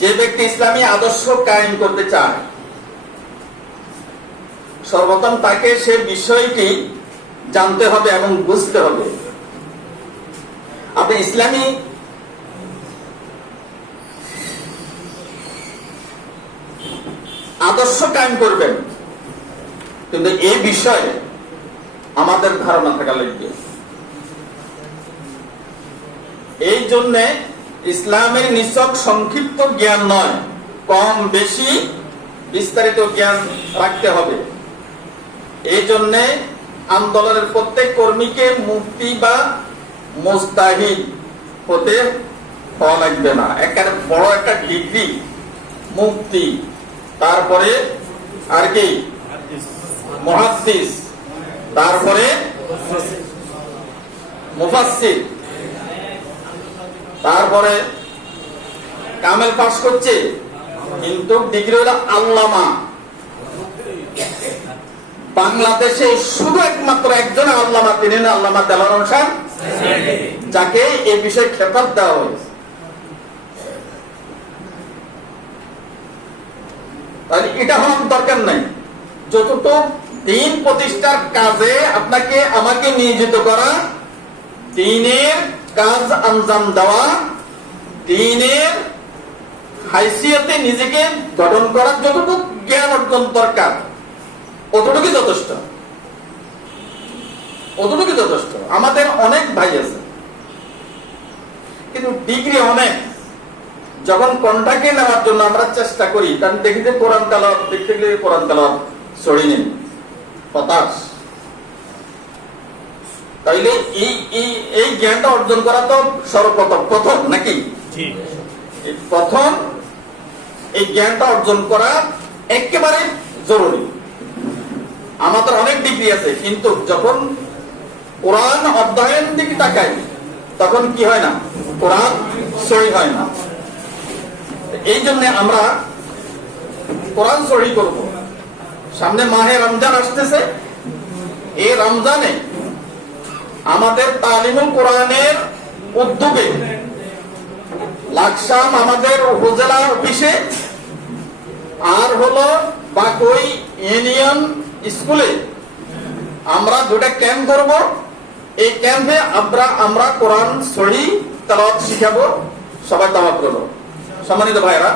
যে ব্যক্তি ইসলামী আদর্শ কায়েম করতে চায়, সর্বপ্রথম তাকে সে বিষয়টি জানতে হবে এবং বুঝতে হবে। আপনি ইসলামী আদর্শ কায়েম করবেন, কিন্তু এই বিষয়ে আমাদের ধারণা থাকা লাগবে। এই জন্যে ইসলামের নিছক সংক্ষিপ্ত জ্ঞান নয়, কম, বেশি বিস্তারিত জ্ঞান রাখতে হবে। এই জন্যে আন্দোলনের প্রত্যেক কর্মীকে মুক্তি বা মোস্তাহিদ হতে হওয়া লাগবে না। একেবারে বড় একটা ডিগ্রি মুক্তি তারপরে আর কি? মহাদ্দিস। তারপরে মুফাসসির। তারপরে কামেল পাস করছে, কিন্তু ডিগ্রি হলো আল্লামা। বাংলাদেশে শুধু একমাত্র একজন আল্লামা, তিনি আল্লামা দেলার হোসেন যাকে এই বিষয়ে খেতাব দেওয়া হয়েছে। তাহলে এটা হওয়ার দরকার নাই। যতটুকু দিন প্রতিষ্ঠার কাজে আপনাকে, আমাকে নিয়োজিত করা, দিনের কাজ আঞ্জাম দেওয়া দিনের হাইসিয়তে নিজেকে গঠন করার যতটুকু জ্ঞান অর্জন দরকার, অতটুকুই যথেষ্ট। অতটুকুই যথেষ্ট। আমাদের অনেক ভাই আছে। কিন্তু ডিগ্রি অনেক। যখন কন্টাকে নেওয়ার জন্য আমরা চেষ্টা করি, কারণ দেখি যে কোরআন তালাওয়াত, দেখতে গেলে কোরআন ছড়িয়ে নিন। হতাশ। তাইলে এই এই এই জ্ঞানটা অর্জন করা তো সর্বপ্রথম। প্রথম নাকি? প্রথম এই জ্ঞানটা অর্জন করা একেবারে জরুরি। আমাদের অনেক ডিগ্রি আছে কিন্তু যখন কোরআন অধ্যয়ন দিকে তাকাই তখন কি হয় না? কোরআন সই হয় না। এই জন্য আমরা কোরআন সহি করব। সামনে মাহে রমজান আসতেছে। এই রমজানে আমাদের তালিমুল কোরআনের উদ্যোগে লাকসাম আমাদের উপজেলা অফিসে আর হলো বাকই ইউনিয়ন স্কুলে আমরা দুটা ক্যাম্প করব এই ক্যাম্পে আমরা আমরা কোরআন, সহি, তালাওয়াত শিখাবো। সবাই দাওয়াত করব সম্মানিত ভাইরা